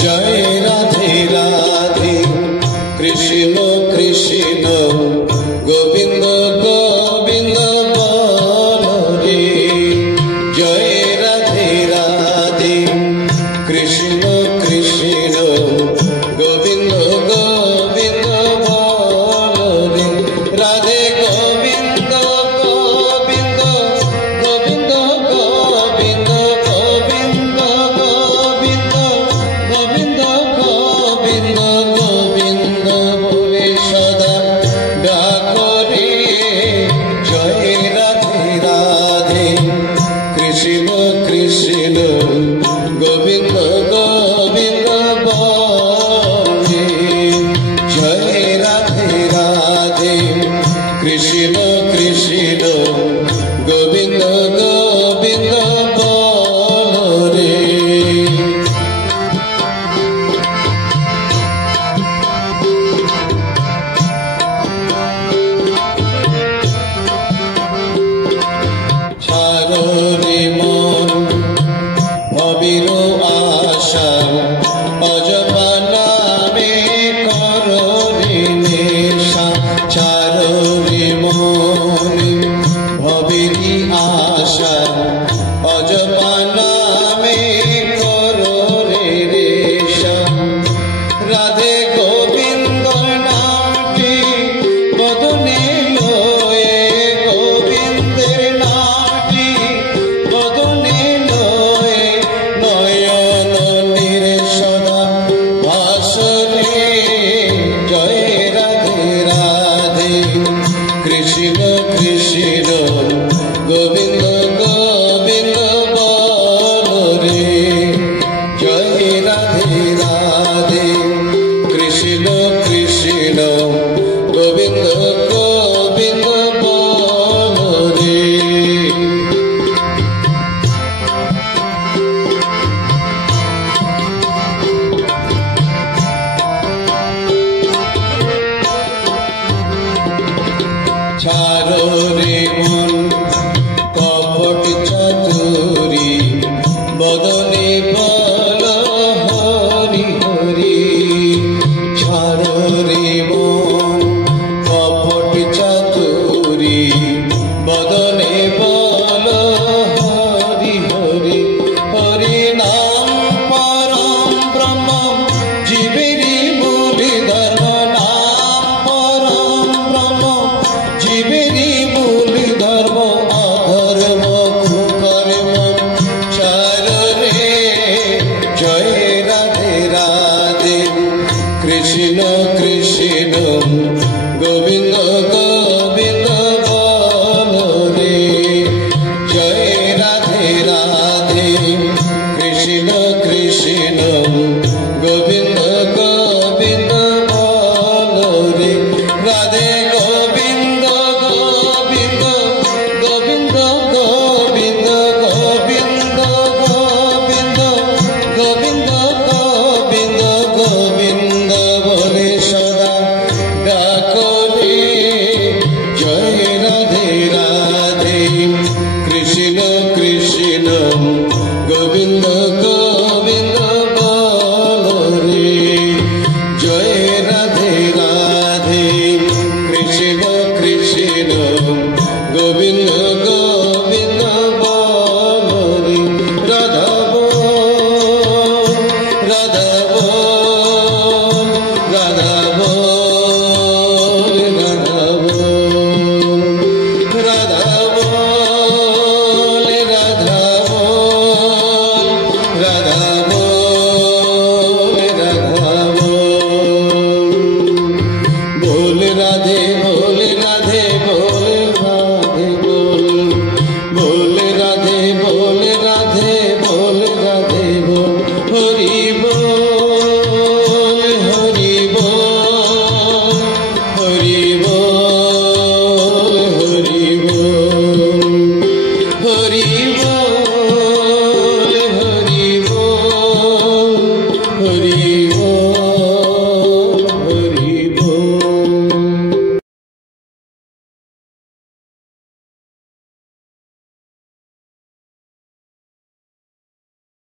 जय राधे राधे कृष्ण कृष्ण गोविंद गोविंद बोल रे। जय राधे राधे कृष्ण कृष्ण गोविंद गोविंद बोल रे। राधे गोविंद गोविंद गोविंद गोविंद गोविंद गोविंद गोविंद गोविंद गोविंद बोले सदा डाको रे। जय राधे राधे कृष्ण कृष्ण गोविंद गोविंद बोले। जय राधे राधे कृष्ण कृष्ण गोविंद गोविंद बोल रे। ছাড়ো রে মন ভবির আশা অজপা নামে করো রে নেশা। ছাড়ো রে মন ভবিরি আশা অজপা নামে করো রে নেশা। রাধে গোবিন্দ নামটি বদনে লয়ে গোবিন্দের নামটি বদনে লয়ে নয়ন নীরে সদা ভাসরে। জয় রাধে রাধে কৃষ্ণ কৃষ্ণ গোবিন্দ গোবিন্দ বল রে। জয় রাধে রাধে কৃষ্ণ কৃষ্ণ গোবিন্দ গোবিন্দ বল রে। ছাড়ো রে মন কপট চাতুরি বদনে বল হরি হরি। ছাড়ো রে মন কপট চাতুরি বদনে বল হরি হরি। হরি নাম পরম ব্রহ্ম জীবেরি মূল ধর্ম। নাম পরম ব্রহ্ম জীবেরি মূল ধর্ম। অধর্ম কুকর্ম ছাড়ো রে। জয় রাধে রাধে কৃষ্ণ কৃষ্ণ গোবিন্দ গোবিন্দ বল রে। জয় রাধে রাধে কৃষ্ণ কৃষ্ণ গোবিন্দ গোবিন্দ বল রে। রাধে গোবিন্দ গোবিন্দ গোবিন্দ গোবিন্দ গোবিন্দ গোবিন্দ গোবিন্দ গোবিন্দ গোবিন্দ বলে সদা ডাকো রে। জয় রাধে রাধে কৃষ্ণ কৃষ্ণ গোবিন্দ গোবিন্দ বল রে। জয় রাধে রাধে কৃষ্ণ কৃষ্ণ গোবিন্দ গোবিন্দ বল রে। রাধা বল রাধা বল রাধা বল রাধা বল রাধা বল রাধা বল রাধা বল রাধা বল। बोल राधे बोल राधे बोल राधे बोल। बोल राधे बोल राधे बोल राधे बोल। हरि बोल हरि बोल हरि बोल हरि बोल हरि बोल।